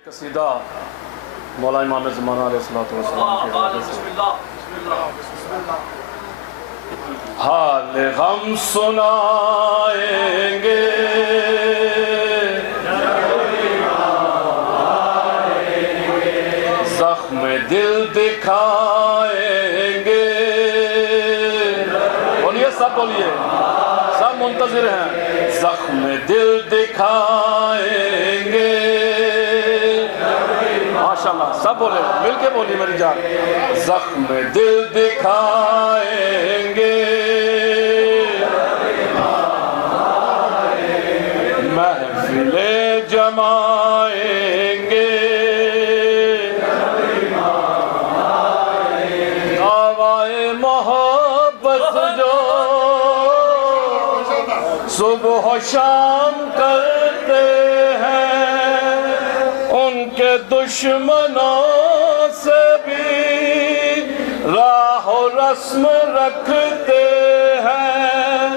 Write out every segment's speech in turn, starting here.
قصیدہ مولا امام زمانہ علیہ السلام کے حوالے سے حال غم سنائیں گے زخم دل دکھائیں گے بولیے سب منتظر ہیں زخم دل دکھائیں گے ماشاءاللہ سب بولے مل کے بولی میری جان زخم دل دکھائیں گے محفلیں جمائیں گے دعوائے محبت جو صبح و شام کرتے ہیں ان کے دشمنوں سے بھی راہ و رسم رکھتے ہیں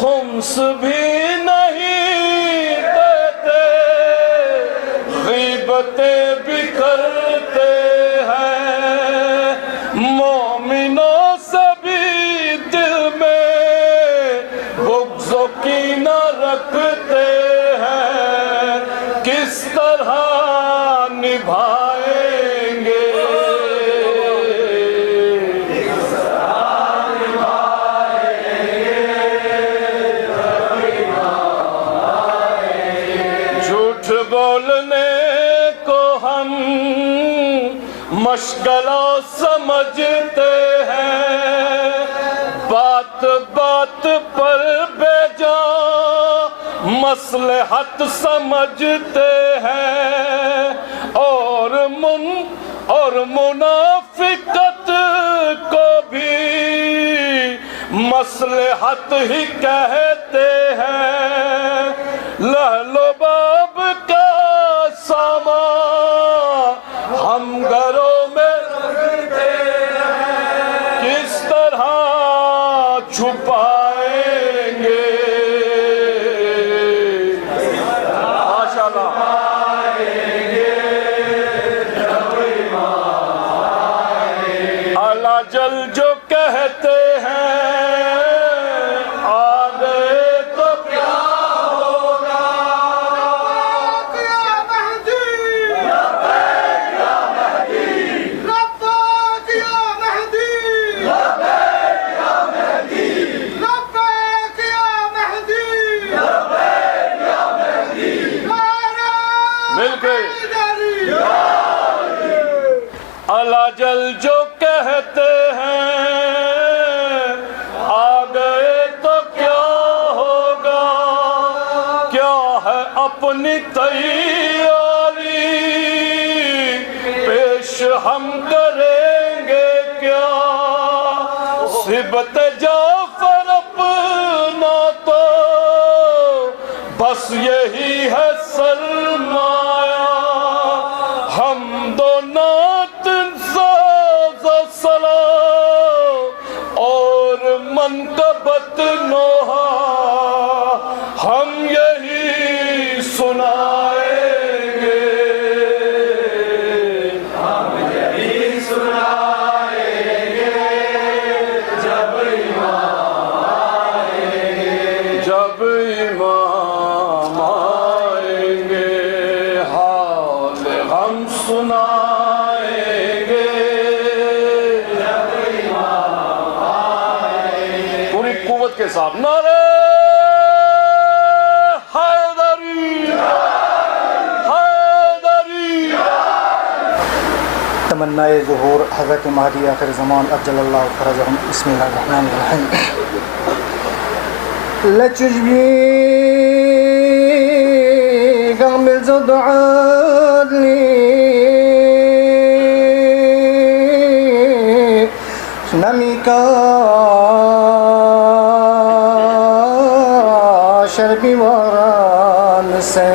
خمس بھی نہیں دیتے غیبتیں بھی کرتے ہیں مومنوں سے بھی دل میں بغض و کینہ رکھتے ہیں کس طرح نبھائیں گے جھوٹ بولنے کو ہم مشغلہ سمجھتے ہیں بات بات پر بے جا مصلحت سمجھتے ہیں اور منافقت کو بھی مصلحت ہی کہتے ہیں لہل و باب کا سامان ہم گھروں میں رکھتے ہیں کس طرح چھپائیں گے ماشاءاللہ جل جو کہتے ہیں آگے تو کیا ہوگا یا مہدی لبیک یا مہدی لبیک یا مہدی لبیک یا مہدی لبیک یا مہدی لبیک یا مہدی مل کے اللہ جل جو کہتے ہیں آ گئے تو کیا ہوگا کیا ہے اپنی تیاری پیش ہم کریں گے کیا صبت جعفر اپنا تو بس یہی ہے سرمایہ ہم دونوں منقبت نوحہ ہم یہی سنائیں گے ہم یہی سنائیں گے جب امام آئیں گے حال ہم سنائیں گے قوت کے ساتھ نعرہ حیدری حیدری تمنائے ظہور حضرت مہدی آخر زمان اجل اللہ فرجہم بسم اللہ الرحمن الرحیم لچجبی غامل زد عادلی نمی کا شربی واران سے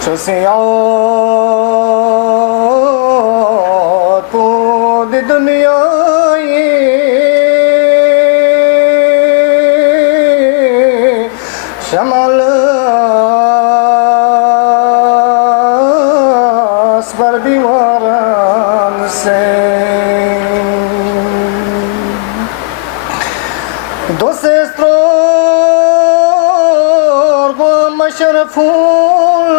چوسیات پود دنیای شمال سے دو سسترور گو مشرفون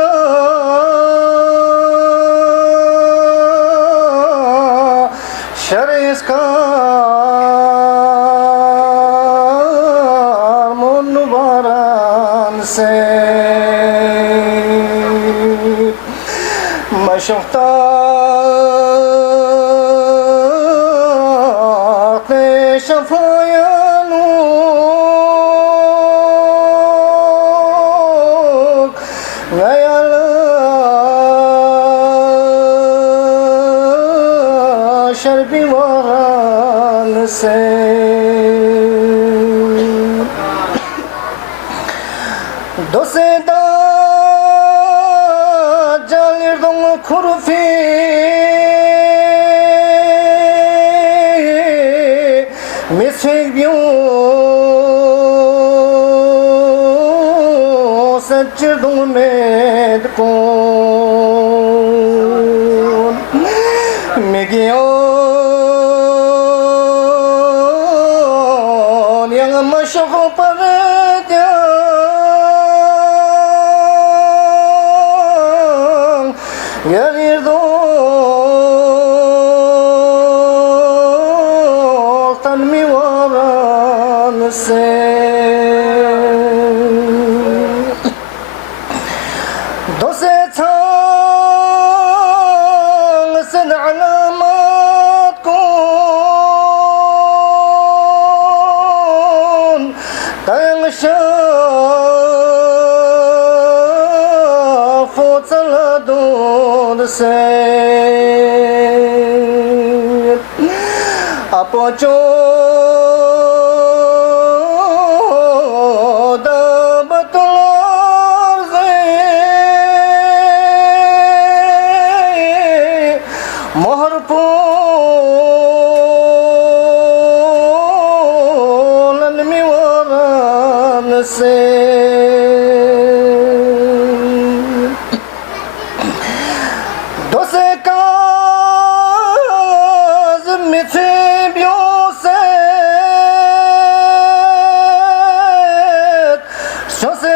شرس کا منبران سے مشتاق شفاینوک غیال شربی وران سے دو سیدہ جالردوں خرفی مسفق بیوں سچردوں مید کون میگیون yang مشغ پر دیان یریردو تنمی واران سے دو سے چھانگ سن علامات کون تنگ شاف و چلدون سے اپو دابت الارض مہر پولن میواران سے دو سے کاظم سے بیوں سے شو سے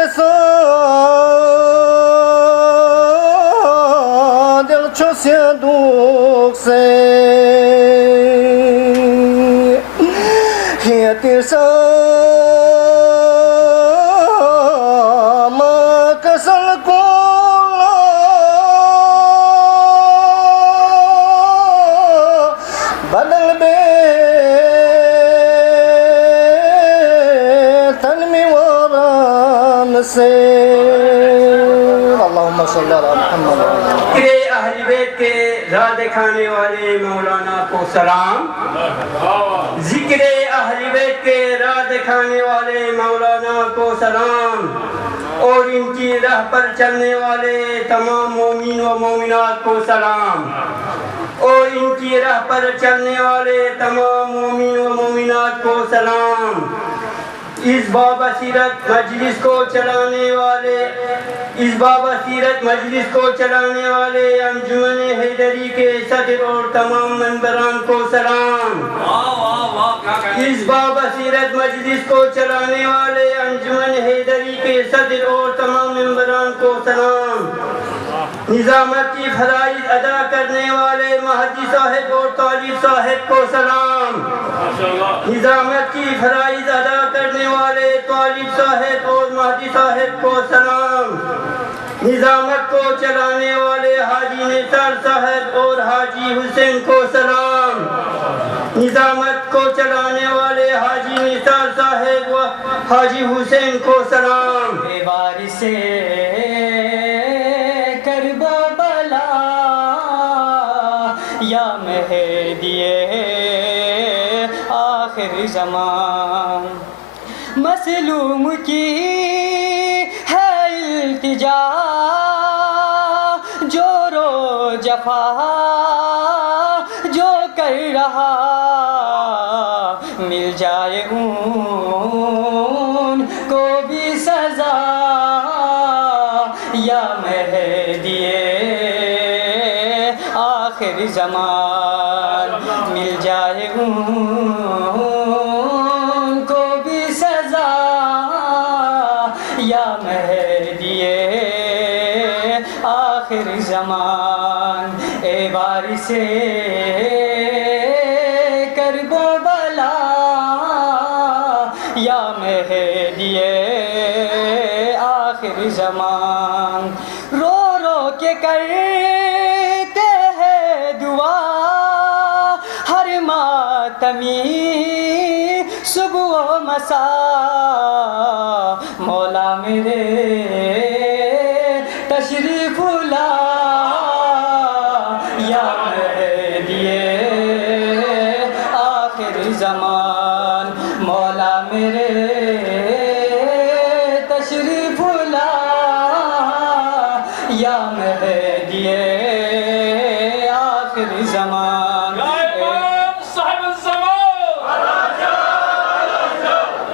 صادق چھو سے دوک سے یہ تیرسا ما کسل کولا بدل بے تنمی وران سے اللہم صلی اللہ محمد کہ اہل بیت کے راہ دکھانے والے مولانا کو سلام ذکر اہل بیت کے راہ دکھانے والے مولانا کو سلام اور ان کی راہ پر چلنے والے تمام مومن و مومنات کو سلام اور ان کی راہ پر چلنے والے تمام مومن و مومنات کو سلام اس بابصیرت مجلس کو چلانے والے انجمن حیدری کے صدر اور تمام ممبران کو سلام اس بابصیرت مجلس کو چلانے والے انجمن حیدری کے صدر اور تمام ممبران کو سلام نظامت کی فرائض ادا کرنے والے مہدی صاحب اور طالب صاحب کو سلام نظامت کی فرائض ادا کرنے والے طالب صاحب اور مہدی صاحب کو سلام نظامت کو چلانے والے حاجی نثار صاحب اور حاجی حسین کو سلام نظامت کو چلانے والے حاجی نثار صاحب و حاجی حسین کو سلام وارث کربلا یا مہدی آخر زمان مظلوم کی ہے التجا جو رو جفا جو کر رہا مل جائے ان کو بھی سزا یا مہدی آخر زمان زمان مل جائے ان کو بھی سزا یا مہدی آخر زمان اے وارث کرب و بلا یا مہدی آخر زمان رو رو کے کرتے ہیں دعا ہر ماتمی صبح و مساء مولا میرے تشریف لا یا مہدی آخر زمان مولا میرے تشریف لا یا مہدی آخر زمان یا امام صاحب الزمان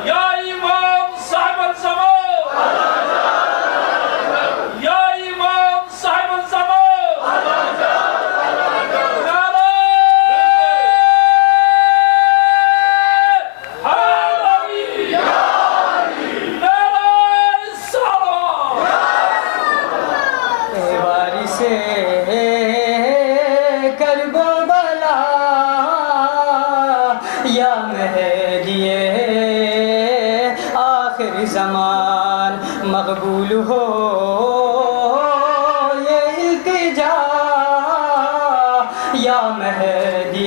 یا امام صاحب الزمان یا امام صاحب الزمان نعرہ حیدری نعرہ السلام اے وارث کرب و بلا یا مہدی آخر زمان مقبول ہو یہ التجا یا مہدی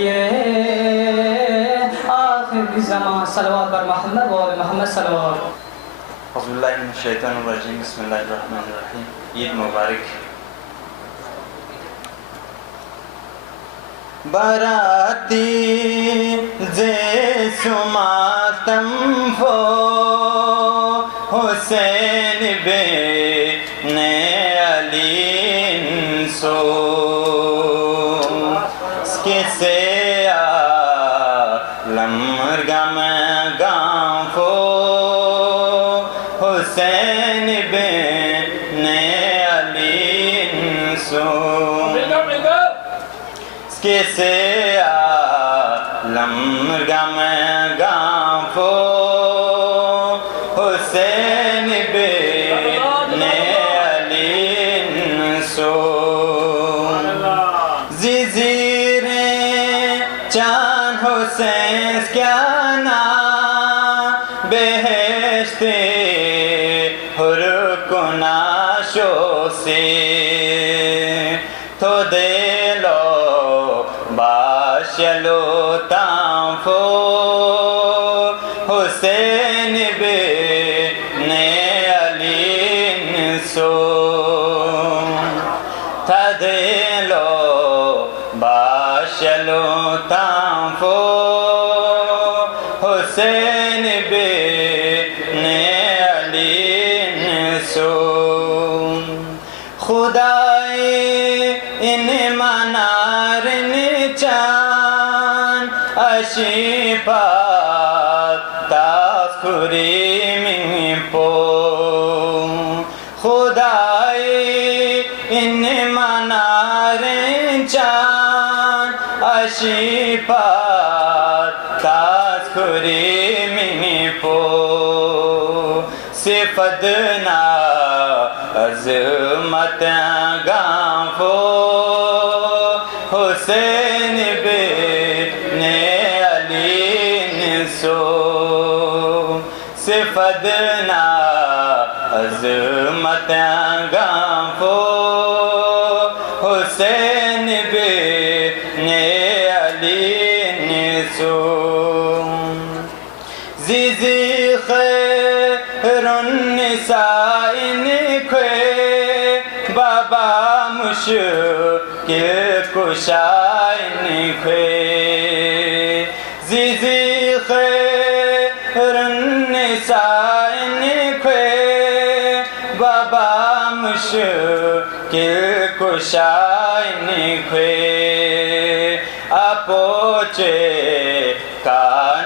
آخر زمان صلوات بر محمد و آل محمد صلوات اعوذ باللہ من الشیطان الرجیم بسم اللہ الرحمن الرحیم عید مبارک براتی زیسو ماتم فو حسین بن علی سو کسے لمرگم گانفو حسین بن علی سو کسے لمرگم گانفو حسین بن علی سو زیر چاند حسین کیا نا بہشت ہر کو ناشو سے تو دے لو باشلو تانفو حسین بن علی سو تھا دے لو باشلو تانفو حسین بن علی سو خدائی ان منارن چان اشیپات تاسکری من پو خدائی ان منارن چان اشیپات تاسکری من پو صفتنا عظمت گانفو حسین بن علی سو صفتنا عظمت گانفو حسین بن علی سو زیزی خیر النساء نکھے بابا مشکل کشائی نکھے زیزی خیر النساء نکھے بابا مشکل کشائی نکھے اپوچے کا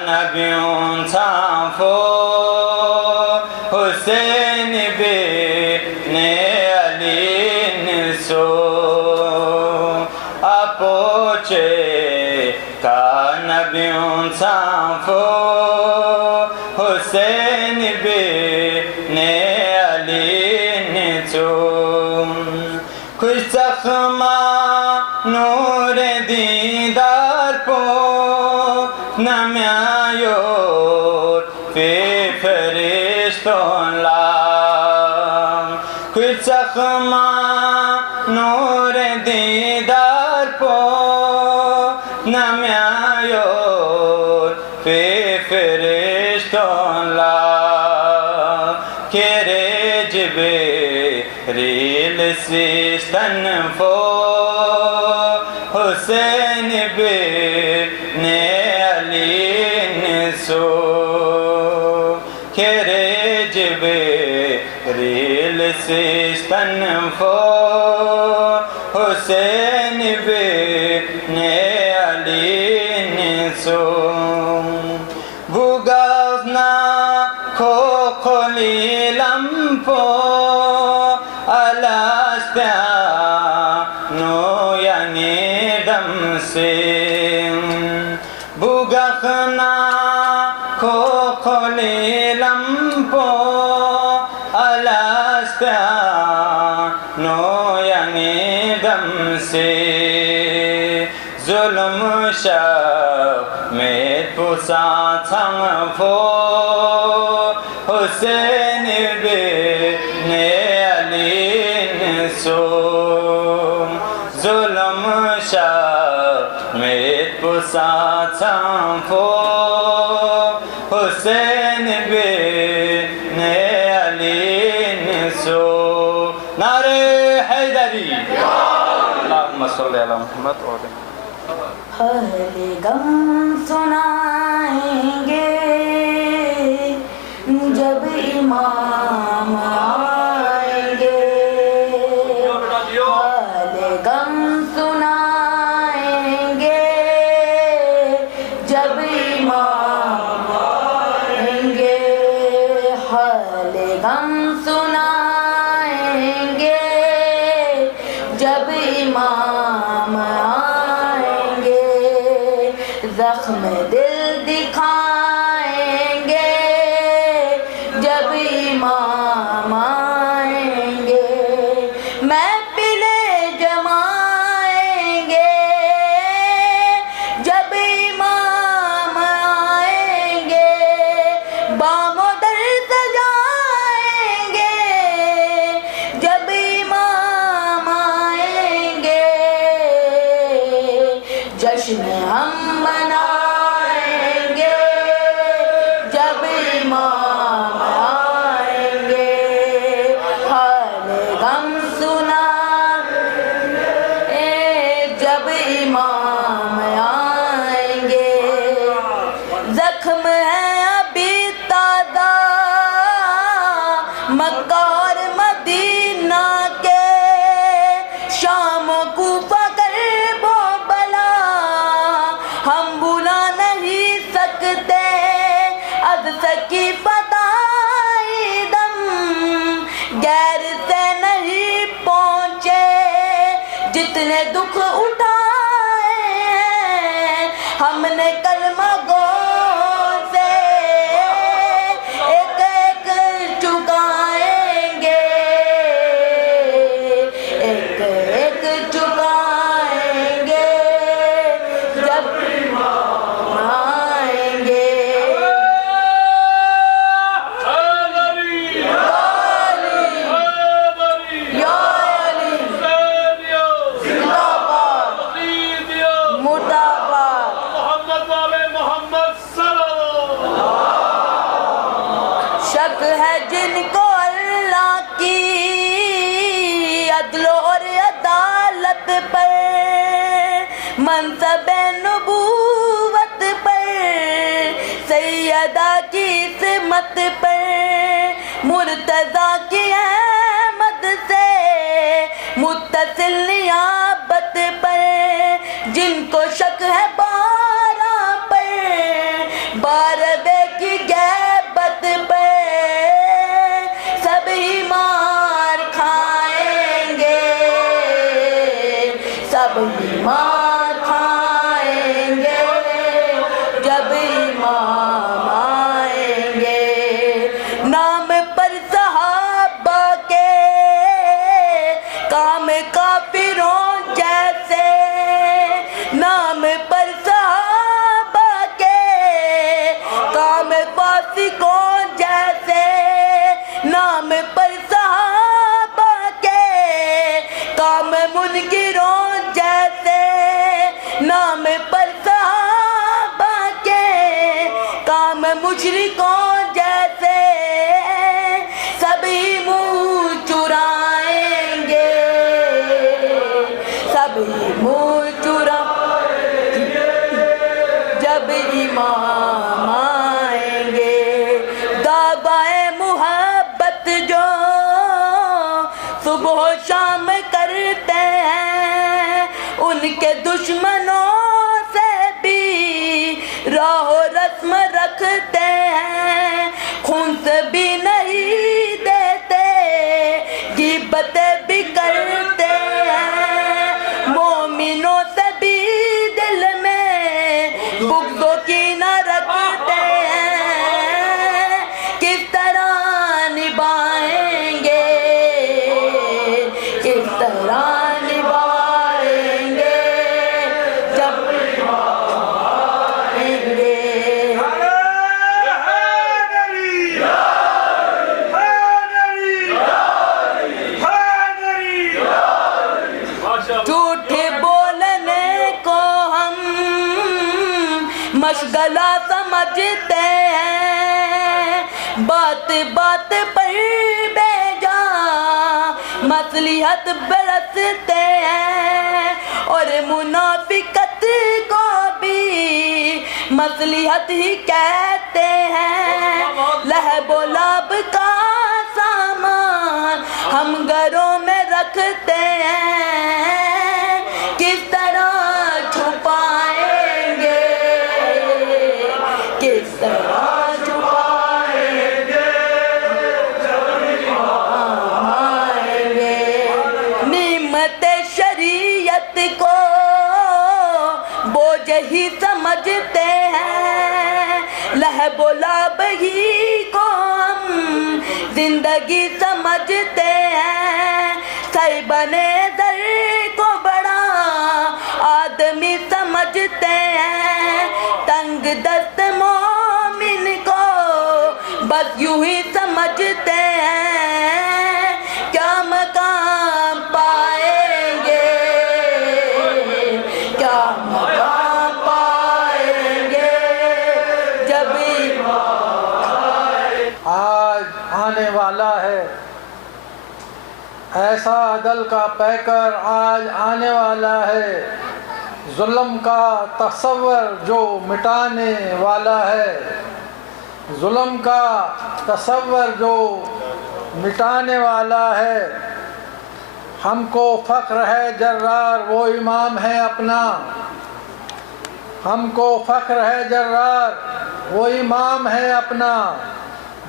نبیوں تھانفو حسین بن علی سو اپوچے نبیوں صافو حسین بن علی نچوم خوش زخما نور دیدار پو نمیایور فی فرشتون لام خوش زخما نور دیدار پو نمیایور فی فرشتون لام کره جبریل سیستن فو حسین بن علی نسو کره جبریل سیستن فو حسین بن علی نسو بوگافنا کو خلیلم پو الاسپیانو یعنی دم سے بوگافنا کو خلیلم پو الاسپیانو یعنی دم سے ظلم شمیت پوسا تھم فو حسین بن علی نسو ظلم شمیت پوسا تھم فو حسین بن علی نسو نعرہ حیدری اللہم صلی علی محمد وعلی ہر غم سنائیں گے جب امام آئیں گے ہر غم سنائیں گے جب امام آئیں گے ہر غم سنائیں گے جب امام آئیں گے زخم دل دکھائیں گے جب امام آئیں گے محفلیں جمائیں گے جب امام آئیں گے بام و در سجائیں گے جب امام آئیں گے جشن ہم منائیں گے جب امام آئیں گے حال غم سنائیں جب امام آئیں گے زخم ہے ابھی تازہ مکہ اور مدینہ کے شام و کوفہ کرب و بلا ہم بھلا نہیں سکتے از سکی فتائی دم غیر سے نہیں پہنچے جتنے دکھ اٹھائے ہیں ہم نے کلمہ گو سے ایک ایک چکائیں گے ایک ایک چکائیں گے جب آئیں گے یا علی زندہ باد مردہ باد شک ہے جن کو اللہ کی عدل اور عدالت پر منصب نبوت پر سیدہ کی سمت پر مرتضیٰ کی احمد سے متصل نیابت پر جن کو شک ہے بارہ پر بارہویں کی غیبت پر سبھی مار کھائیں گے سبھی مار کھائیں گے مشرکوں جیسے سبھی منہ چرائیں گے، سبھی منہ چرائیں گے جب امام آئیں گے۔ دعویٰ محبت جو صبح و شام کرتے ہیں، ان کے دشمنوں سے بھی راہ و رسم رکھتے ہیں، خون سے بھی نہیں دیتے، غیبتیں بھی کرتے ہیں، مومنوں سے بھی دل میں بغض و کینہ رکھتے ہیں، کس طرح نبھائیں گے، کس طرح نبھائیں گے جب آئیں گے۔ جھوٹ بولنے کو ہم مشغلہ سمجھتے ہیں، بات بات پر بے جا مصلحت برستے ہیں، اور منافقت کو بھی مصلحت ہی کہتے ہیں۔ لہب و لعب کا سامان ہم گھروں میں رکھتے ہیں، کس طرح چھپائیں گے، کس طرح چھپائیں گے آئیں گے۔ نعمت شریعت کو بوجھ ہی سمجھتے ہیں، لہب و لعب ہی کو ہم زندگی سمجھتے ہیں، صاحبانے در کو بڑا آدمی سمجھتے ہیں، تنگ دست مومن کو بس یوں ہی سمجھتے ہیں، کیا مقام پائیں گے، کیا مقام پائیں گے جب آج آنے والا ہے ایسا عدل کا پیکر، آج آنے والا ہے ظلم کا تصور جو مٹانے والا ہے، ظلم کا تصور جو مٹانے والا ہے۔ ہم کو فخر ہے جرار وہ امام ہے اپنا، ہم کو فخر ہے جرار وہ امام ہے اپنا،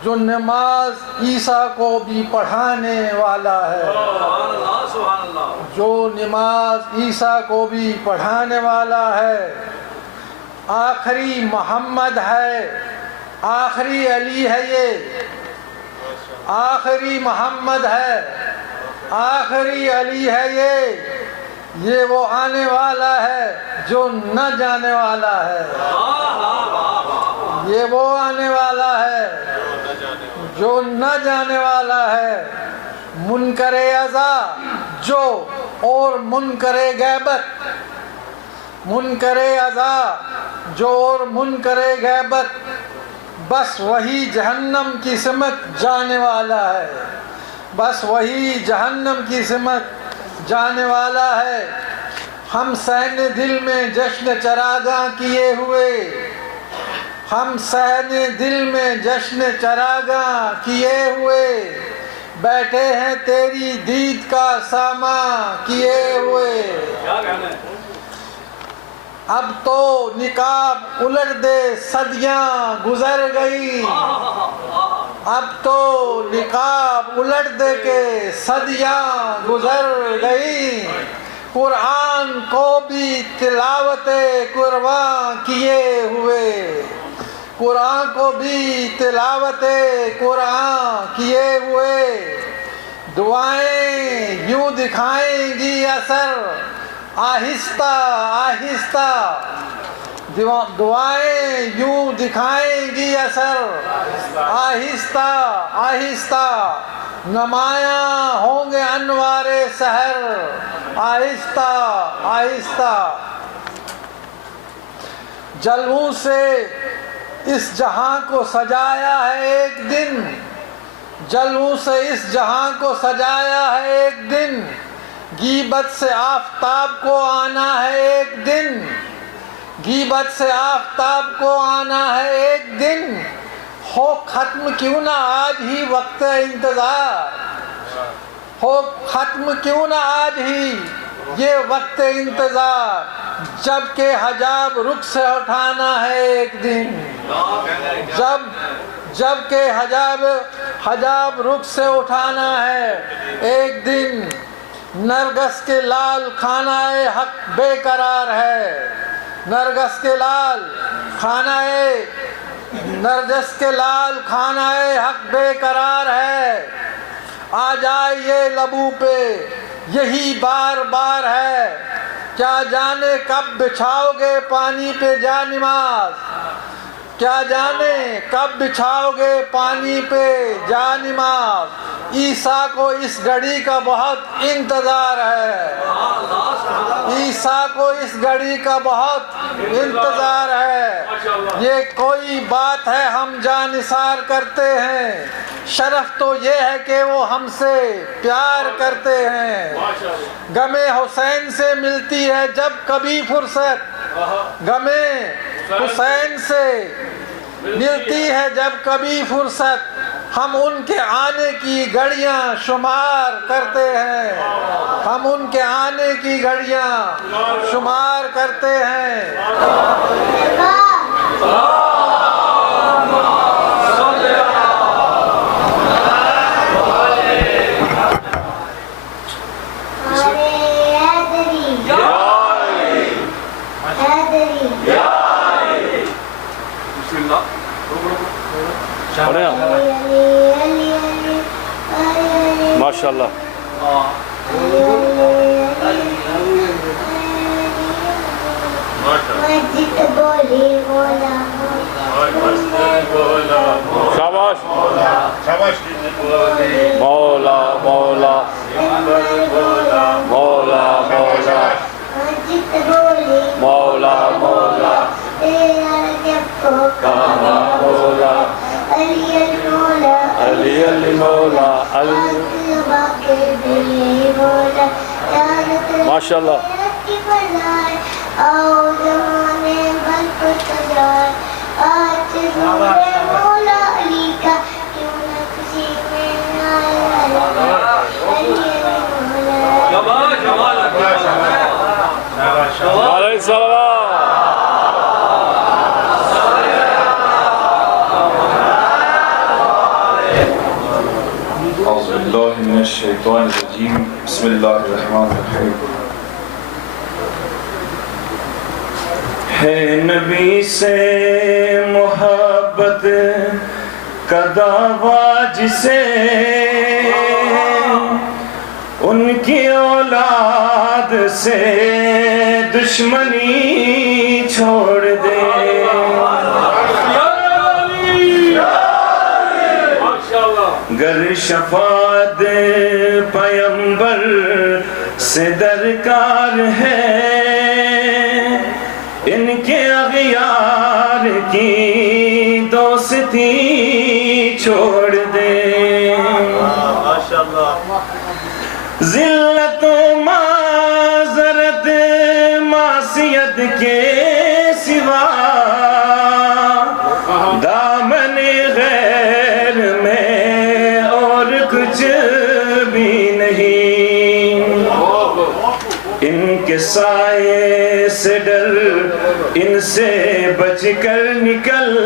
جو نماز عیسیٰ کو بھی پڑھانے والا ہے، جو نماز عیسیٰ کو بھی پڑھانے والا ہے۔ آخری محمد ہے، آخری علی ہے، یہ آخری محمد ہے، آخری علی ہے، یہ وہ آنے والا ہے جو نہ جانے والا ہے، یہ وہ آنے والا ہے جو نہ جانے والا ہے۔ منکر ازا جو اور منکر غیبت، منکر ازا جو اور منکر غیبت، بس وہی جہنم کی سمت جانے والا ہے، بس وہی جہنم کی سمت جانے والا ہے۔ ہم سہن دل میں جشن چراغاں کیے ہوئے، ہم سہن دل میں جشن چراغاں کیے ہوئے، بیٹھے ہیں تیری دید کا ساماں کیے ہوئے۔ اب تو نقاب الٹ دے صدیاں گزر گئی، اب تو نقاب الٹ دے کے صدیاں گزر گئی، قرآن کو بھی تلاوت قرباں کیے ہوئے، قرآن کو بھی تلاوت قرآن کیے ہوئے۔ دعائیں یوں دکھائیں گی اثر آہستہ آہستہ، دعائیں یوں دکھائیں گی اثر آہستہ آہستہ، نمایاں ہوں گے انوار سحر آہستہ آہستہ۔ جلووں سے اس جہاں کو سجایا ہے ایک دن، جلووں سے اس جہاں کو سجایا ہے ایک دن، غیبت سے آفتاب کو آنا ہے ایک دن، غیبت سے آفتاب کو آنا ہے ایک دن، ہو ختم کیوں نہ آج ہی وقت انتظار، ہو ختم کیوں نہ آج ہی یہ وقت انتظار، جب کہ حجاب رخ سے اٹھانا ہے ایک دن، جب کہ حجاب رخ سے اٹھانا ہے ایک دن، نرگس کے لال خانہ حق بے قرار ہے، نرگس کے لال خانہ حق بے قرار ہے، آ جائے یہ لبوں پہ یہی بار بار ہے، کیا جانے کب بچھاؤ گے پانی پہ جا نماز، کیا جانے کب بچھاؤ گے پانی پہ جا نماز، عیسیٰ کو اس گھڑی کا بہت انتظار ہے، عیسیٰ کو اس گھڑی کا بہت انتظار ہے، یہ کوئی بات ہے ہم جانثار کرتے ہیں، شرف تو یہ ہے کہ وہ ہم سے پیار کرتے ہیں، غم حسین سے ملتی ہے جب کبھی فرصت، غم حسین سے ملتی ہے جب کبھی فرصت، ہم ان کے آنے کی گھڑیاں شمار کرتے ہیں، ہم ان کے آنے کی گھڑیاں شمار کرتے ہیں۔ ماشاء اللہ شاباش مولا مولا مولا مولا مولا مولا مولا علی علی مولا ماشاء اللہ علیہ السلام اعوذ باللہ من الشیطان الرجیم بسم اللہ الرحمن الرحیم ہے نبی سے محبت کا دعویٰ جسے ان کی اولاد سے دشمنی چھوڑ دے گر شفاعت پیمبر سے درکار ہے ان کے اغیار کی دوستی چھوڑ دے ذلت و معذرت معصیت کے سوا دامن غیر میں اور کچھ بھی نہیں ان کے سائے سے ڈر ان سے بچ کر نکل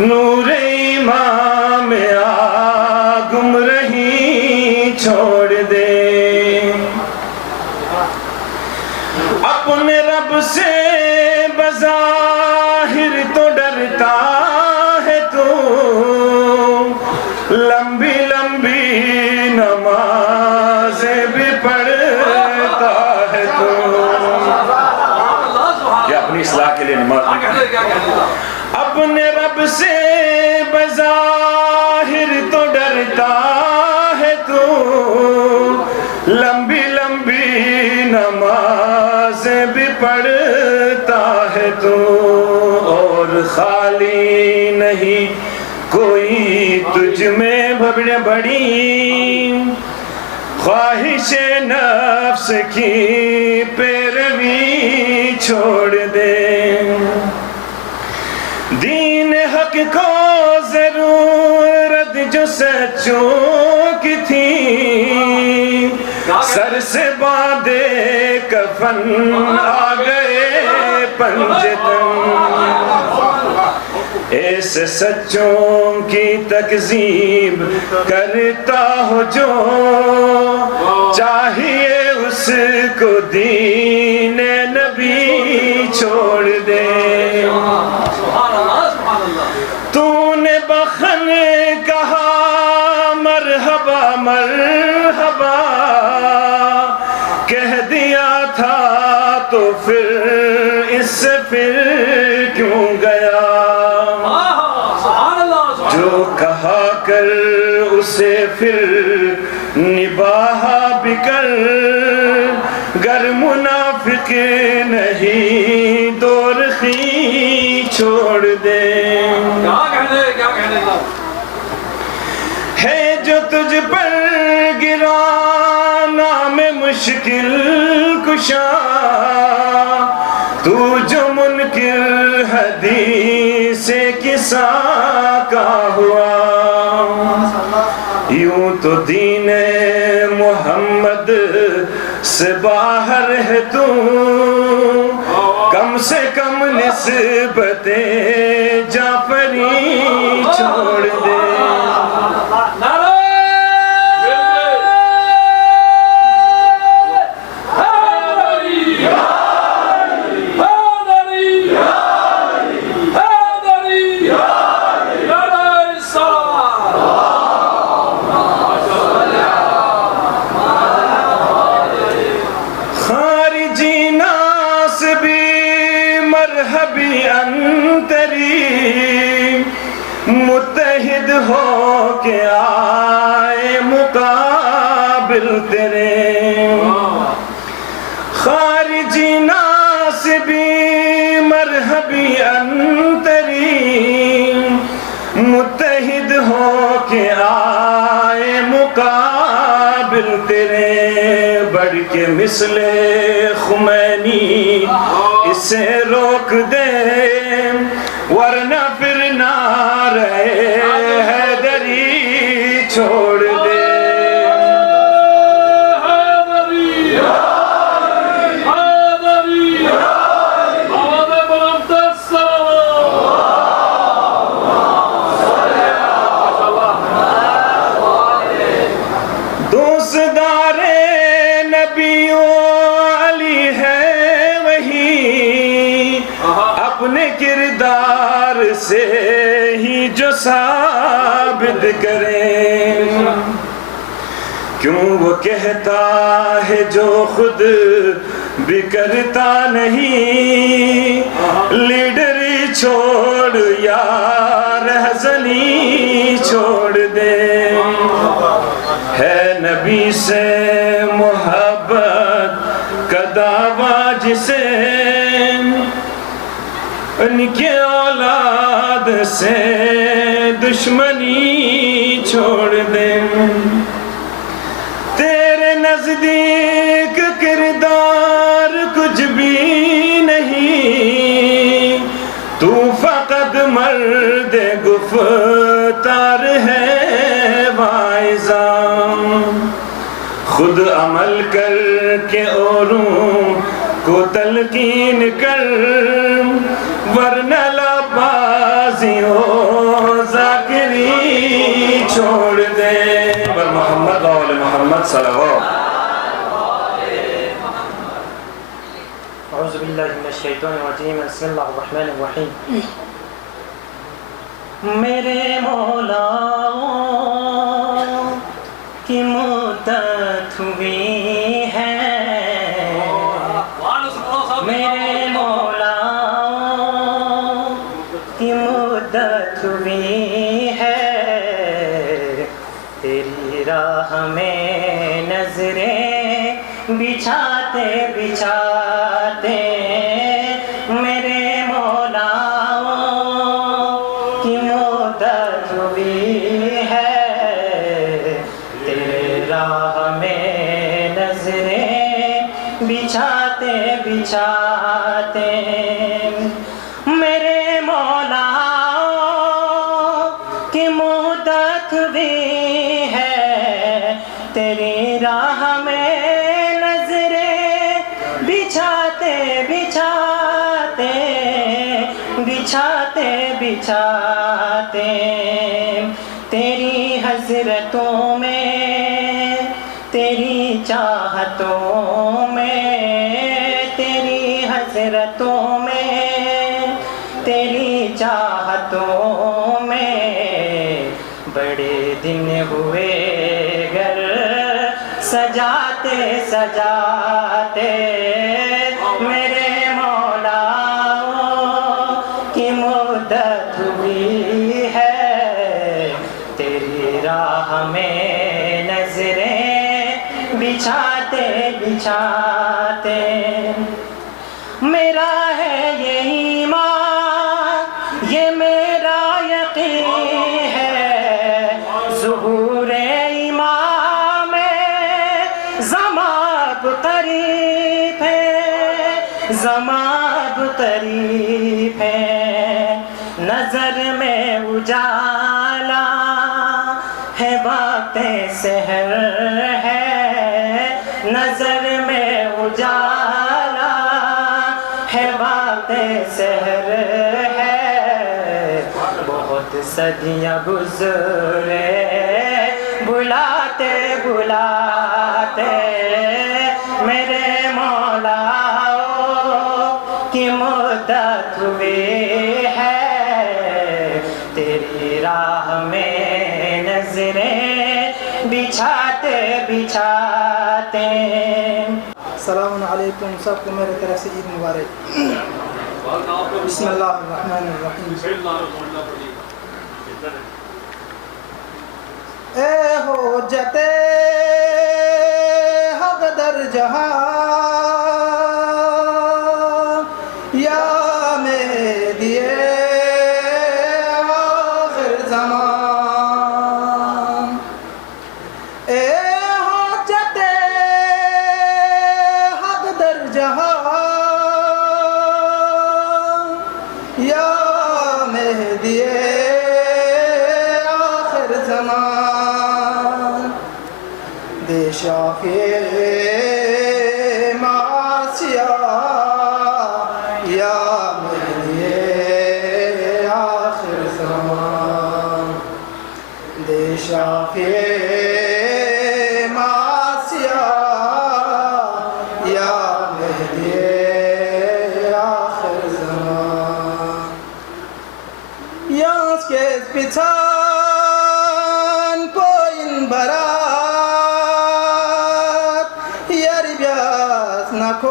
نور امام آ گمرہی چھوڑ دے اپنے رب سے بظاہر تو ڈرتا ہے تو لمبی لمبی نمازیں بھی پڑھتا ہے تو یہ اپنی اصلاح کے لیے نماز اپنے رب سے بظاہر تو ڈرتا ہے تو لمبی لمبی نمازیں بھی پڑھتا ہے تو اور سب نے بڑی خواہش نفس کی پیروی چھوڑ دے، دین حق کو ضرورت جو سچوں کی تھی، سر سے باندھے کفن آ گئے پنجتن، ایسے سچوں کی تکذیب کرتا ہو جو، چاہیے اس کو دین نبی چھوڑ دے۔ تو نے بخن کہا مرحبا مرحبا، کہہ دیا تھا تو پھر اس سے پھر کیوں گیا، جو کہا کر اسے پھر نباہا بکر، گر منافق نہیں دورخی چھوڑ دے۔ ہے جو تجھ پر گرا نام مشکل کشا، تو جو منکر حدیث کسا کا ہوا، یوں تو دین محمد سے باہر ہے تو، کم سے کم نسبت جعفری چھوڑ دے۔ متحد ہو کے آئے مقابل تیرے، خارجی ناصبی مرحبی انتری، متحد ہو کے آئے مقابل تیرے، بڑھ کے مثل خمینی اسے روک دے، ورنہ پھر نعرہ حیدری چھوڑ دے۔ دوستدار نبیوں علی ہے وہی، اپنے کردار سے ہی جو ثابت کریں، کیوں وہ کہتا ہے جو خود بھی کرتا نہیں، لیڈری چھوڑ یا رہزنی چھوڑ دے، ہے نبی سے محبت کا دعویٰ جسے، ان کے اولاد سے دشمنی چھوڑ دیں، تیرے نزدیک کردار کچھ بھی نہیں، تو فقط مرد گفتار ہے واعظہ، خود عمل کر کے اوروں کو تلقین کر، ورنہ لبازی ہو ذاکری چھوڑ دے۔ بر محمد و آل محمد صلوات۔ اعوذ باللہ من الشیطان الرجیم، بسم اللہ الرحمن الرحیم۔ میرے مولا کی مدت ہوئی ہے، میرے مولا کی مدت ہوئی ہے، تیری راہ میں نظریں بچھاتے بچھاتے، میرے مولا کی مدت ہوئی ہے، بچھاتے بچھاتے تیری حضرتوں میں، تیری چاہتوں میں، تیری حضرتوں میں، تیری چاہتوں میں بڑے دن ہوئے گر سجاتے سجاتے میرے مولا کی مدت ہوئی ہے، تیری راہ میں نظریں بچھاتے بچھاتے میرا ہے یہ ایمان، یہ میرا یقین ہے، ظہور امام زماب قریب ہے، زماب قریب ہے، نظر میں اجالا ہے وقت سحر ہے، نظر میں اجالا ہے وقت سحر ہے، بہت صدیاں گزرے بلاتے بلاتے میرے مولا کی مدت ہوئی ہے، تیری راہ میں نظریں بچھاتے بچھاتے. السلام علیکم، سب کو میرے طرف سے عید مبارک. بسم اللہ الرحمن الرحیم. اے حجت حق در جہاں یا مہدی آخر زمان، اے حجت حق در جہاں یا مہدی آخر زمان، دے شافی معاصیہ یا مہدی آخر زمان، دے شافی معاصیہ یا مہدی آخر زمان. Yalnız kez biten poin barat yeri biraz nakom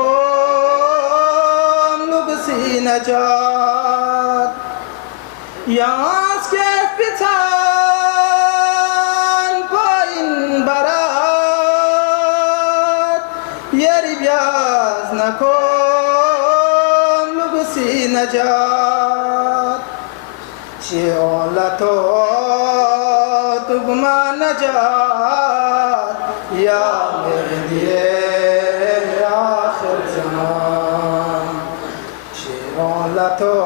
lubsi najat. Yalnız kez biten poin barat yeri biraz nakom lubsi najat. شعلتو تغما نجات یا مہدی آخر زمان، شعلتو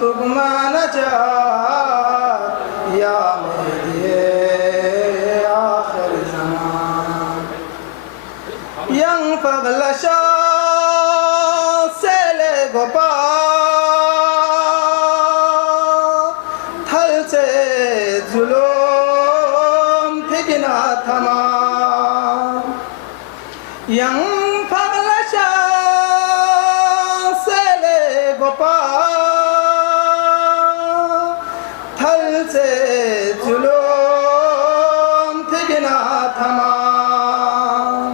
تغما نجات یا مہدی آخر زمان. ینفق لشا سیل گوپا ظلم تھگنا تمام، یم پغلشا سیل گوپا تھل سے ظلم تھگنا تمام،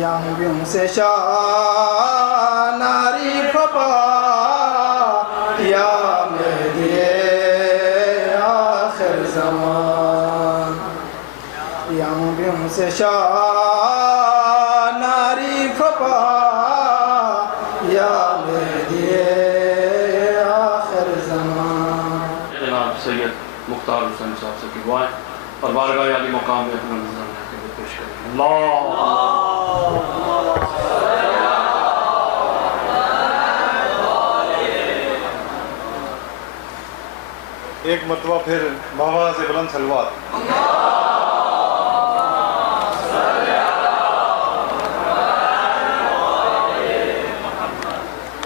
یم یم سے شاہ ناری پھپا یا مہدی زمان، یم بیم سے شاہ ناری پھپا یا مہدی آخر زمان. جناب سید مختار حسین صاحب سے کی دعائیں اور بارگاہ عالی مقام میں اپنا نظرانہ پیش کریں. اللہ ایک مرتبہ پھر بابا سے بلند صلوات.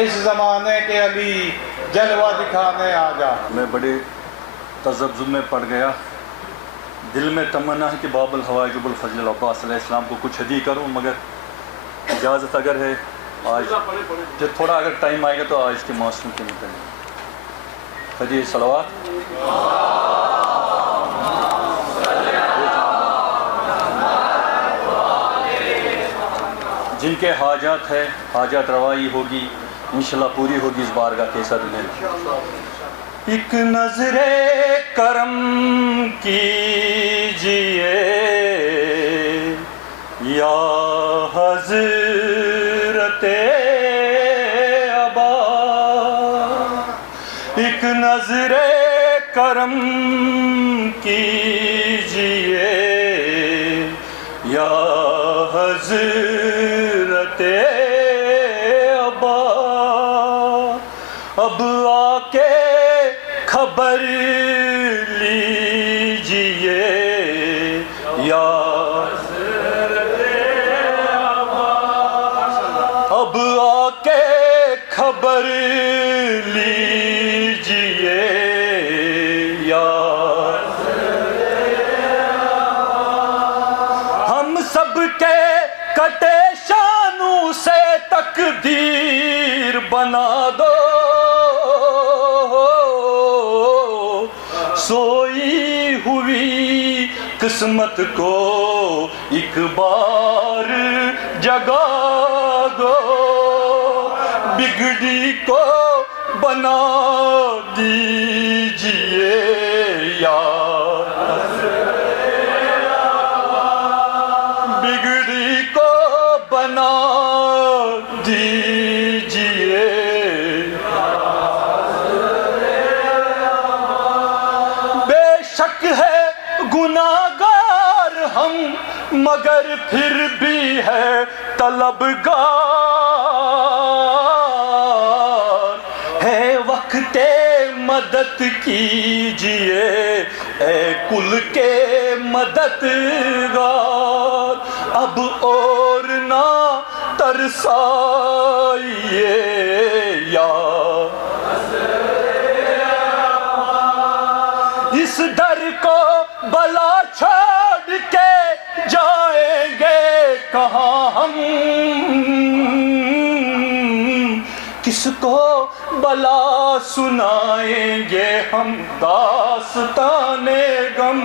اس زمانے کے علی جلوہ دکھانے آ جا. میں بڑے تذبذب میں پڑ گیا. دل میں تمنا ہے کہ باب الحوائج ابوالفضل العباس علیہ السلام کو کچھ ہدیہ کروں، مگر اجازت اگر ہے آج جو تھوڑا اگر ٹائم آئے گا تو آج کے موسم کے متعلق ہدیہ صلوات. جن کے حاجات ہے حاجات روائی ہوگی انشاءاللہ پوری ہوگی اس بارگاہ کے صدر میں. ایک نظر کرم کیجئے یا حضرت ابا، ایک نظر کرم کیجئے یا حضرت ابا، اب آ کے خبر لیجئے یا حضرت ابا، اب آ کے خبر لیجئے یا حضرت ابا، ہم سب کے کٹے شانوں سے تقدیر بنا دو، سوئی ہوئی قسمت کو ایک بار جگا دو، بگڑی کو بنا دیجئے یا بگڑی کو بنا دیجئے. بے شک ہے گناہگار ہم مگر پھر بھی ہے طلبگار، ہے وقت مدد کیجئے اے کل کے مددگار، اب اور نہ ترسائیے یا اس در کو بلا چھوڑ کے جائیں گے کہاں ہم، کس کو بلا سنائیں گے ہم داستان غم،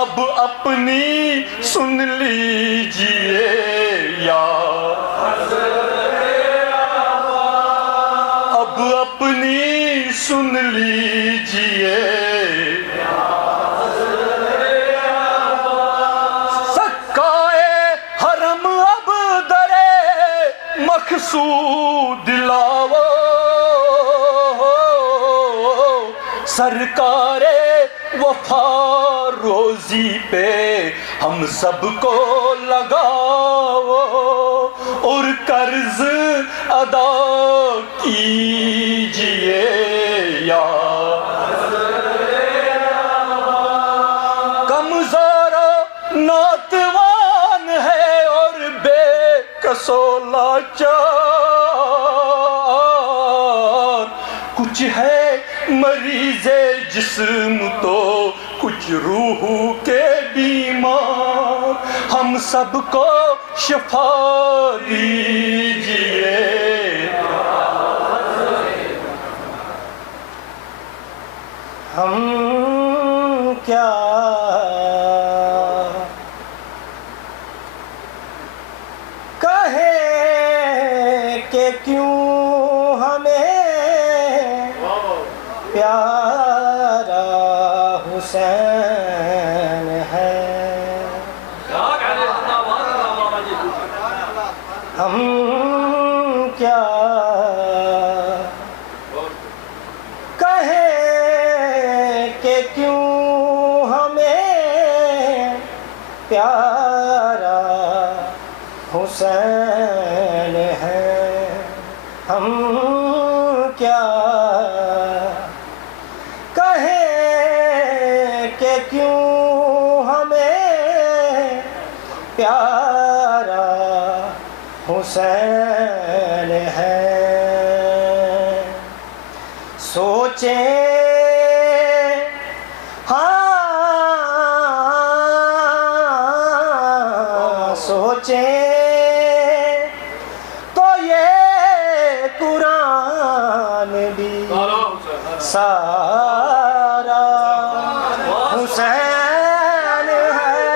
اب اپنی سن لیجئے یا اب اپنی سن لیجئے. سکائے حرم اب درے مقصود لاؤ، سرکار وفا روزی پہ ہم سب کو لگاؤ، اور قرض ادا کیجئے یا کمزور و ناتوان ہے اور بے کس و لاچار، کچھ ہے مریض جسم تو کچھ روح کے بیمار، ہم سب کو شفا دیجئے. ہم کیا کہیں کہ کیوں ہمیں پیارا حسین ہے، ہم کیا کہیں کہ کیوں ہمیں پیارا حسین ہے، ہم کیا کہیں کہ کیوں ہمیں پیارا حسین ہے. سوچیں ہاں سوچیں تو یہ قرآن بھی سارا حسین ہے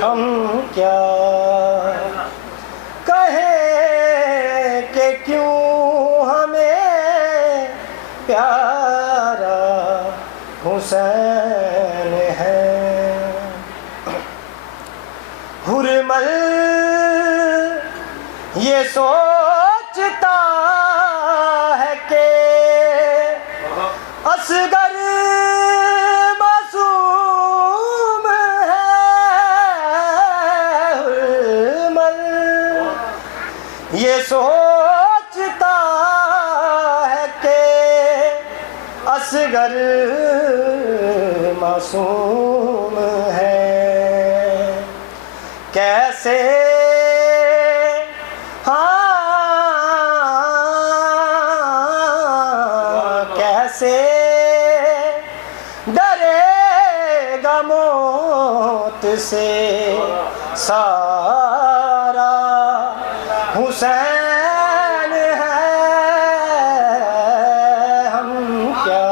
ہم کیا کہیں کہ کیوں ہمیں پیارا حسین ہے حرمل یہ سوچتا ہے کہ اصغر معصوم ہے حرمل یہ سوچتا ہے کہ اصغر معصوم ہے کیسے کیسے ڈرے گا موت سے سارا حسین ہے ہم کیا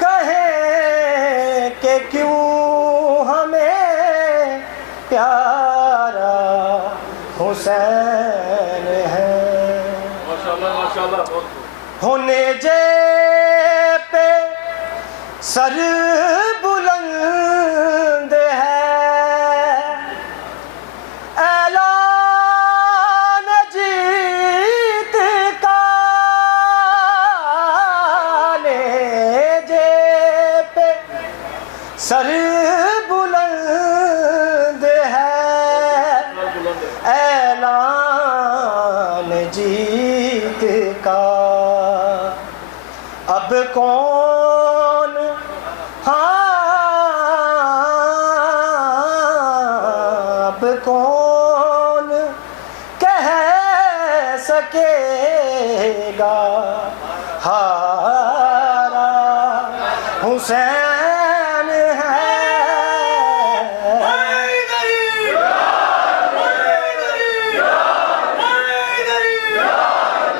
کہیں کہ کیوں ہمیں پیارا حسین ہے ہونے جے پہ سر بلند ہے اعلان جیت کا نیجے پہ سر بلند ہے اعلان جیت کا اب کون اب کون کہہ سکے گا ہارا حسین ہے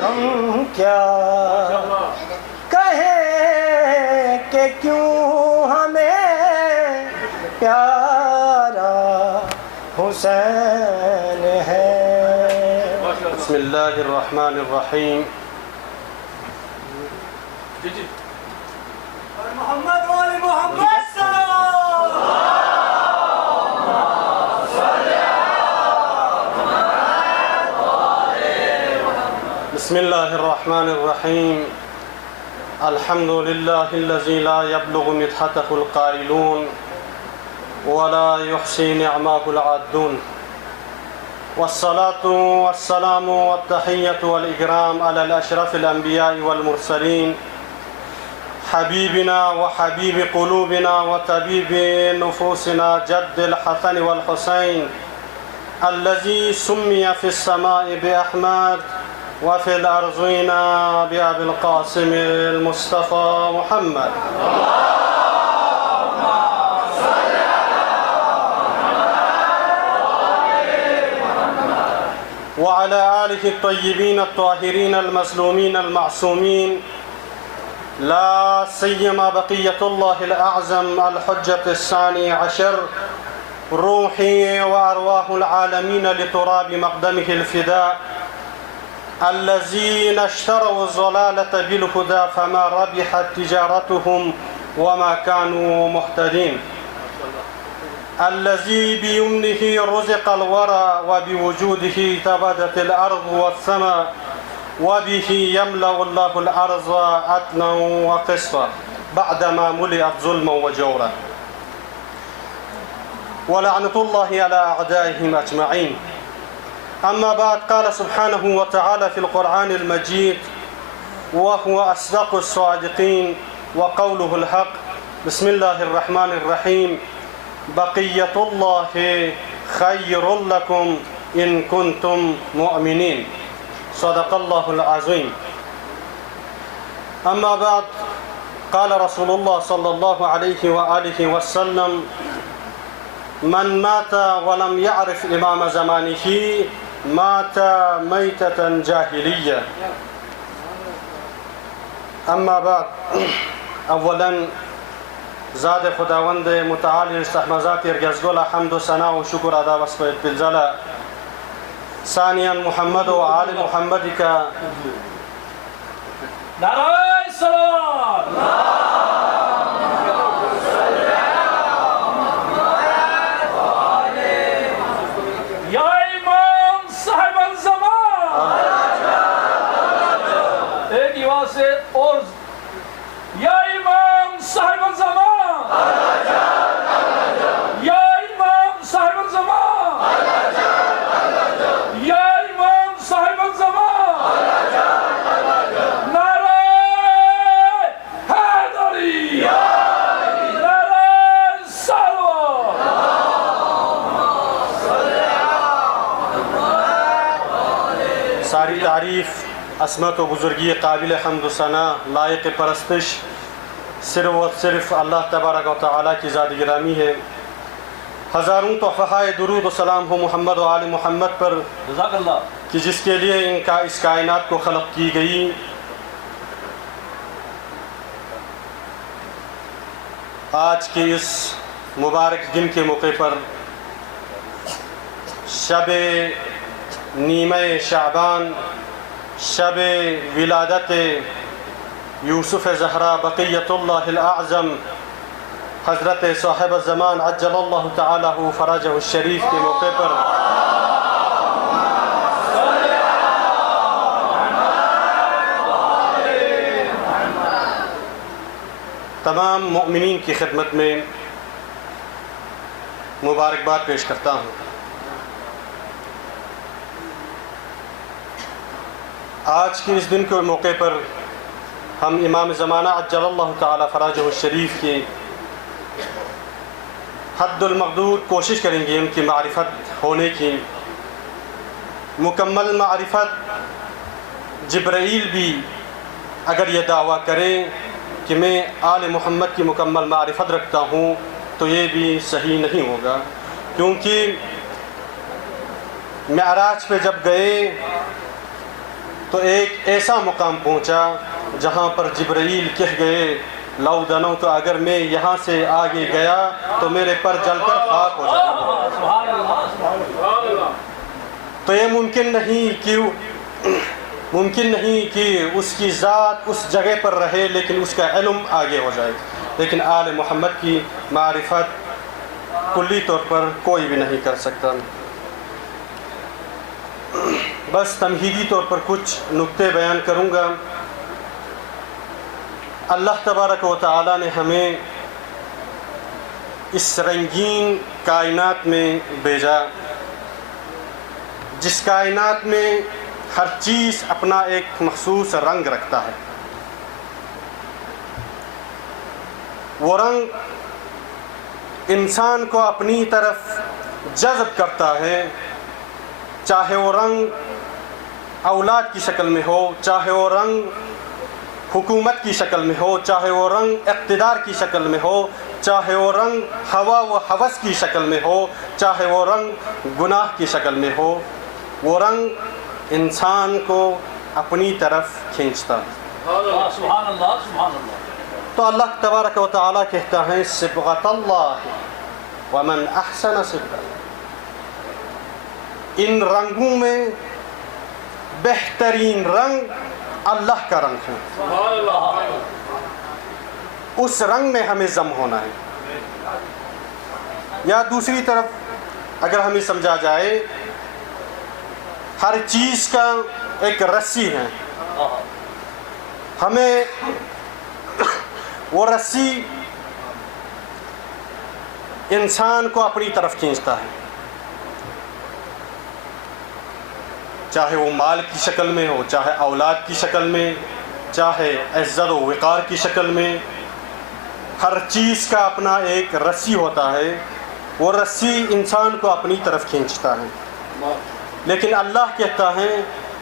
ہم کیا کہ کیوں ہمیں پیارا حسین ہے بسم اللہ الرحمن الرحیم محمد والی محمد بسم اللہ الرحمن الرحیم الحمد للہ الذی لا يبلغ مدحته القائلون ولا يحصي نعماه العادون والصلاة والسلام والتحية والإكرام على الأشرف الأنبياء والمرسلين حبيبنا وحبيب قلوبنا وطبيب نفوسنا جد الحسن والحسين الذي سمي في السماء بأحمد وفي الأرضين بأبي القاسم المصطفى محمد وعلى آله الطيبين الطاهرين المظلومين المعصومين لا سيما بقية الله الأعظم الحجة الثاني عشر روحي وأرواح العالمين لتراب مقدمه الفداء الذين اشتروا الضلالة بالهدى فما ربحت تجارتهم وما كانوا مهتدين الذي بيمنه رزق الورى وبوجوده تبدت الأرض والسماء وبه يملأ الله الأرض عدلا وقسطا بعدما ملئت ظلما وجورا ولعنة الله على أعدائهم أجمعين أما بعد قال سبحانه وتعالى في القرآن المجيد وهو أصدق الصادقين وقوله الحق بسم الله الرحمن الرحيم بقية الله خير لكم إن كنتم مؤمنين صدق الله العظيم. أما بعد قال رسول الله صلى الله عليه وآله وسلم من مات ولم يعرف إمام زمانه مات ميتة جاهلية. اما بعد، اولا زاد خداوند متعال استحمزات ارگزگولا حمد و ثنا و شکر ادا وصفت بالزلا. ثانیا محمد و آل محمد کا نعرہ سلام. یا امام صاحب الزمان. ایک آواز سے اور یا امام صاحب الزمان. یا امام صاحب الزمان. یا امام صاحب الزمان. نعرہ حیدری. نعرہ سلوات. ساری تعریف، عظمت و بزرگی قابل حمد و ثنا، لائق پرستش صرف و صرف اللہ تبارک و تعالیٰ کی ذات گرامی ہے. ہزاروں تحفہ درود و سلام ہو محمد و آل محمد پر، جزاک اللہ، کہ جس کے لیے اس کائنات کو خلق کی گئی. آج کے اس مبارک دن کے موقع پر شب نیمہ شعبان، شب ولادت یوسف زہرا بقیت اللہ الاعظم حضرت صاحب الزمان عجل اللہ تعالی فرجہ الشریف کے موقع پر تمام مؤمنین کی خدمت میں مبارکباد پیش کرتا ہوں. آج کے اس دن کے موقع پر ہم امام زمانہ عجل اللہ تعالی فرجہ الشریف کی حد المقدور کوشش کریں گے ان کی معرفت ہونے کی. مکمل معرفت جبرائیل بھی اگر یہ دعویٰ کریں کہ میں آل محمد کی مکمل معرفت رکھتا ہوں تو یہ بھی صحیح نہیں ہوگا، کیونکہ معراج پہ جب گئے تو ایک ایسا مقام پہنچا جہاں پر جبرائیل کہہ گئے لو دنو، تو اگر میں یہاں سے آگے گیا تو میرے پر جل کر خاک ہو جائے گا. تو یہ ممکن نہیں کہ اس کی ذات اس جگہ پر رہے لیکن اس کا علم آگے ہو جائے. لیکن آل محمد کی معرفت کلی طور پر کوئی بھی نہیں کر سکتا. بس تمہیدی طور پر کچھ نکتے بیان کروں گا. اللہ تبارک و تعالی نے ہمیں اس رنگین کائنات میں بھیجا، جس کائنات میں ہر چیز اپنا ایک مخصوص رنگ رکھتا ہے. وہ رنگ انسان کو اپنی طرف جذب کرتا ہے، چاہے وہ رنگ اولاد کی شکل میں ہو، چاہے وہ رنگ حکومت کی شکل میں ہو، چاہے وہ رنگ اقتدار کی شکل میں ہو، چاہے وہ رنگ ہوا و ہوس کی شکل میں ہو، چاہے وہ رنگ گناہ کی شکل میں ہو. وہ رنگ انسان کو اپنی طرف کھینچتا ہے. سبحان اللہ سبحان اللہ. تو اللہ تبارک و تعالیٰ کہتا ہے صبغۃ اللہ ومن احسن صبغۃ. ان رنگوں میں بہترین رنگ اللہ کا رنگ ہے. اس رنگ میں ہمیں ضم ہونا ہے. یا دوسری طرف اگر ہمیں سمجھا جائے، ہر چیز کا ایک رسی ہے، ہمیں وہ رسی انسان کو اپنی طرف کھینچتا ہے، چاہے وہ مال کی شکل میں ہو، چاہے اولاد کی شکل میں، چاہے عزت و وقار کی شکل میں. ہر چیز کا اپنا ایک رسی ہوتا ہے، وہ رسی انسان کو اپنی طرف کھینچتا ہے. لیکن اللہ کہتا ہے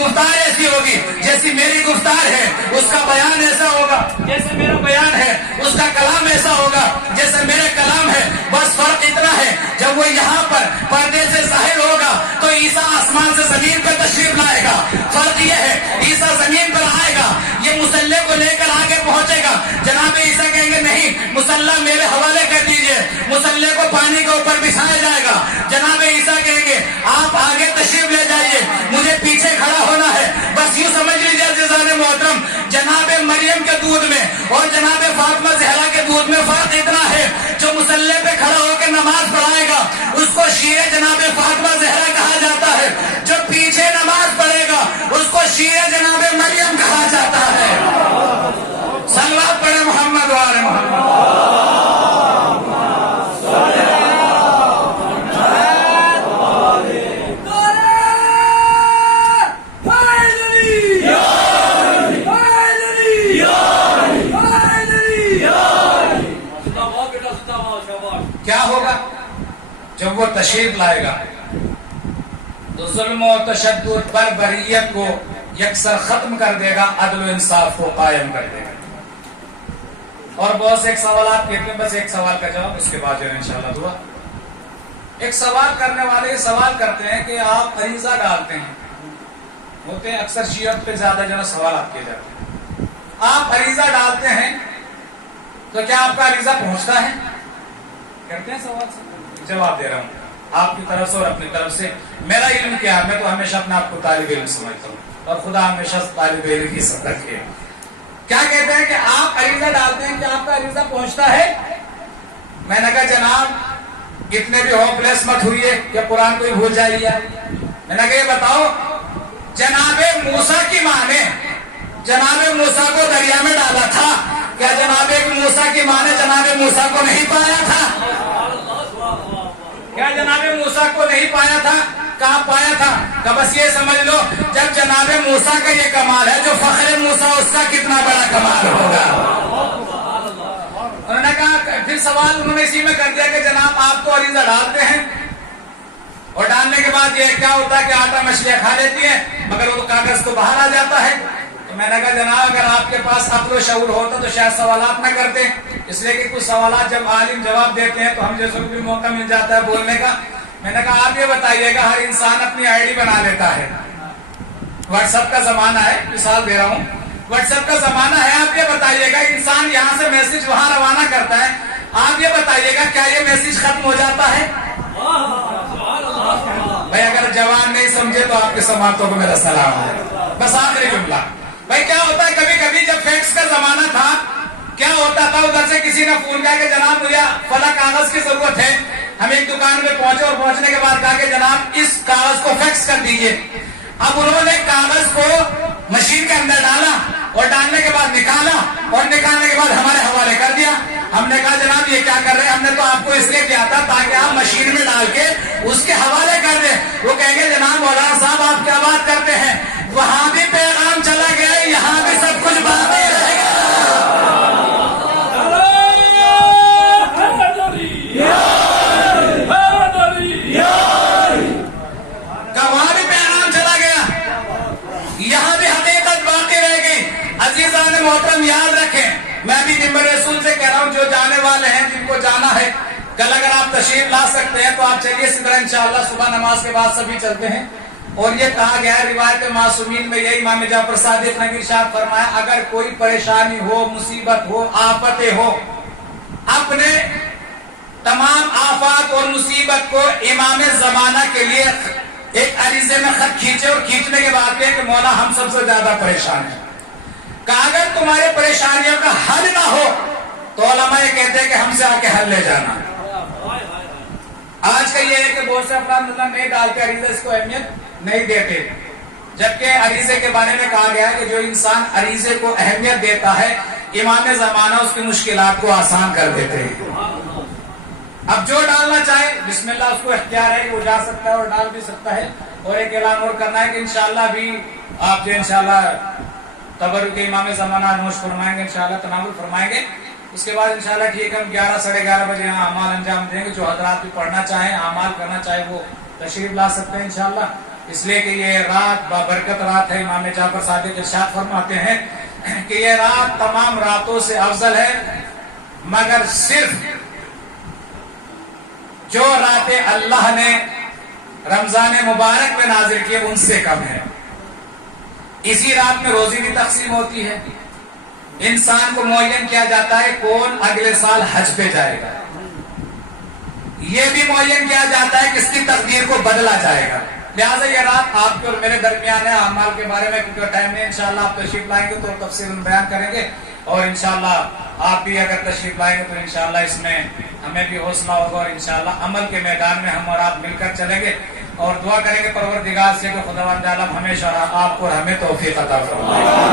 گفتار ایسی ہوگی جیسی میری گفتار ہے، اس کا بیان ایسا ہوگا جیسے میرا بیان ہے، اس کا کلام ایسا ہوگا جیسے میرا کلام ہے. بس فرق اتنا ہے جب وہ یہاں پر پردے سے ظاہر ہوگا تو عیسیٰ آسمان سے زمین پر تشریف لائے گا. فرق یہ ہے عیسیٰ زمین پر آئے گا، یہ مسلح کو لے کر آگے پہنچے گا. جناب عیسیٰ کہیں گے نہیں مسلح میرے حوالے کر دیجئے، مسلح کو پانی کے اوپر بچھایا جائے گا. جناب عیسیٰ کہیں گے آپ آگے تشریف لے جائیے، مجھے پیچھے کھڑا ہونا ہے. بس یوں سمجھ لیجیے عزیزان محترم، جناب مریم کے دودھ میں اور جناب فاطمہ زہرا کے دودھ میں فرق اتنا ہے، جو مسلح پہ کھڑا ہو کے نماز پڑھائے گا اس کو شیر جناب فاطمہ زہرا کہا جاتا ہے، جو پیچھے نماز پڑھے گا اس کو شیر جناب مریم کہا جاتا ہے. صلوات پڑھے محمد وآل محمد. کیا ہوگا جب وہ تشریف لائے گا تو ظلم و تشدد بربریت کو یکسر ختم کر دے گا، عدل و انصاف کو قائم کر دے گا. اور بہت سے ایک سوالات کہتے ہیں، بس ایک سوال کا جواب اس کے بعد جو ہے انشاءاللہ دعا. ایک سوال کرنے والے سوال کرتے ہیں کہ آپ عریضہ ڈالتے ہیں، ہوتے ہیں اکثر شیعت پہ زیادہ جو ہے سوالات کیے جاتے ہیں، آپ عریضہ ڈالتے ہیں تو کیا آپ کا عریضہ پہنچتا ہے؟ کرتے ہیں سوال سے. جواب دے رہا ہوں آپ کی طرف سے اور اپنی طرف سے. میرا علم کیا ہے، میں تو ہمیشہ اپنے آپ کو طالب علم سمجھتا ہوں اور خدا ہمیشہ طالب علم کی عزت رکھے. کیا کہتے ہیں کہ آپ عریضہ ڈالتے ہیں، کیا آپ کا عریضہ پہنچتا ہے؟ میں نے کہا جناب اتنے بھی ہوپ لیس مت ہوئیے کہ قرآن کو ہی بھول جائیے. میں نے کہا یہ بتاؤ جناب موسیٰ کی ماں نے جناب موسیٰ کو دریا میں ڈالا تھا، کیا جناب موسیٰ کی ماں نے جناب موسیٰ کو نہیں پایا تھا؟ کیا جناب موسیٰ کو نہیں پایا تھا؟ کہاں پایا تھا؟ کہ بس یہ سمجھ لو جب جناب موسیٰ کا یہ کمال ہے جو فخر موسیٰ اس کا کتنا بڑا کمال ہوگا. انہوں نے کہا پھر سوال انہوں نے اسی میں کر دیا کہ جناب آپ تو عریضہ ڈالتے ہیں اور ڈالنے کے بعد یہ کیا ہوتا ہے کہ آٹا مچھلیاں کھا لیتی ہیں مگر وہ کاغذ تو باہر آ جاتا ہے. تو میں نے کہا جناب اگر آپ کے پاس عقل و شعور ہوتا تو شاید سوالات نہ کرتے، اس لیے کہ کچھ سوالات جب عالم جواب دیتے ہیں تو ہم جیسے بھی موقع مل جاتا ہے بولنے کا. میں نے کہا آپ یہ بتائیے گا ہر انسان اپنی آئی ڈی بنا لیتا ہے، واٹس ایپ کا زمانہ ہے، مثال دے رہا ہوں واٹس ایپ کا زمانہ ہے. آپ یہ بتائیے گا انسان یہاں سے میسج وہاں روانہ کرتا ہے، آپ یہ بتائیے گا کیا یہ میسج ختم ہو جاتا ہے؟ بھائی اگر جوان نہیں سمجھے تو آپ کے سماعتوں کو میرا سلام ہے. بس آخری جملہ بھائی کیا ہوتا ہے کبھی کبھی جب فیکس کا زمانہ تھا کیا ہوتا تھا ادھر سے کسی نے فون کیا کہ جناب مجھے فلاں کاغذ کی ضرورت ہے. ہم ایک دکان میں پہنچے اور پہنچنے کے بعد کہا کہ جناب اس کاغذ کو فیکس کر دیجئے. اب انہوں نے کاغذ کو مشین کے اندر ڈالا اور ڈالنے کے بعد نکالا اور نکالنے کے بعد ہمارے حوالے کر دیا. ہم نے کہا جناب یہ کیا کر رہے ہیں؟ ہم نے تو آپ کو اس لیے کیا تھا تاکہ آپ مشین میں ڈال کے اس کے حوالے کر دیں. وہ کہیں گے جناب مولانا صاحب آپ کیا بات کرتے ہیں، وہاں بھی پیغام چلا گیا یہاں بھی سب کچھ باقی رہے گا. وہاں بھی پیغام چلا گیا یہاں بھی حقیقت باقی رہے گی. عزیزان محترم یاد رکھیں، میں بھی نمبر رسول سے کہہ رہا ہوں جو جانے والے ہیں جن کو جانا ہے کل اگر آپ تشریف لا سکتے ہیں تو آپ چلیے اسی طرح انشاءاللہ صبح نماز کے بعد سبھی چلتے ہیں. اور یہ کہا گیا ہے روایت معصومین میں یہ امام جعفر صادق نے ارشاد فرمایا اگر کوئی پریشانی ہو، مصیبت ہو، آفتیں ہو، اپنے تمام آفات اور مصیبت کو امام زمانہ کے لیے ایک عریضے میں خط کھینچے اور کھینچنے کے بعد کہ مولا ہم سب سے زیادہ پریشان ہیں. کہ اگر تمہارے پریشانیوں کا حل نہ ہو تو علماء یہ کہتے ہیں کہ ہم سے آ کے حل لے جانا. آج کا یہ ہے کہ بہت سے افراد مطلب نہیں ڈال کے عریضے اس کو اہمیت نہیں دیتے، جبکہ عریضے کے بارے میں کہا گیا ہے کہ جو انسان عریضے کو اہمیت دیتا ہے امام زمانہ اس کی مشکلات کو آسان کر دیتے ہیں. اب جو ڈالنا چاہے بسم اللہ اس کو اختیار ہے کہ وہ جا سکتا ہے اور ڈال بھی سکتا ہے. اور ایک اعلان اور کرنا ہے کہ انشاءاللہ بھی آپ جو انشاءاللہ تبرک امام زمانہ نوش فرمائیں گے، انشاءاللہ تناول فرمائیں گے. اس کے بعد انشاءاللہ ٹھیک ہم 11 ساڑھے 11 بجے یہاں اعمال انجام دیں گے. جو حضرات بھی پڑھنا چاہیں، اعمال کرنا چاہیں وہ تشریف لا سکتے ہیں انشاءاللہ. اس لیے کہ یہ رات بابرکت رات ہے. امام جعفر صادق ارشاد فرماتے ہیں کہ یہ رات تمام راتوں سے افضل ہے، مگر صرف جو راتیں اللہ نے رمضان مبارک میں نازل کیے ان سے کم ہے. اسی رات میں روزی بھی تقسیم ہوتی ہے. انسان کو معین کیا جاتا ہے کون اگلے سال حج پہ جائے گا. یہ بھی معین کیا جاتا ہے کس کی تقدیر کو بدلا جائے گا. لہٰذا یہ رات آپ کے اور میرے درمیان ہے. اعمال کے بارے میں کیونکہ ٹائم میں انشاءاللہ آپ تشریف لائیں گے تو تفصیل بیان کریں گے، اور انشاءاللہ آپ بھی اگر تشریف لائیں گے تو انشاءاللہ اس میں ہمیں بھی حوصلہ ہوگا، اور انشاءاللہ عمل کے میدان میں ہم اور آپ مل کر چلیں گے اور دعا کریں گے پروردگار سے کہ خداوند عالم ہمیشہ آپ کو اور ہمیں توفیق عطا فرمائے.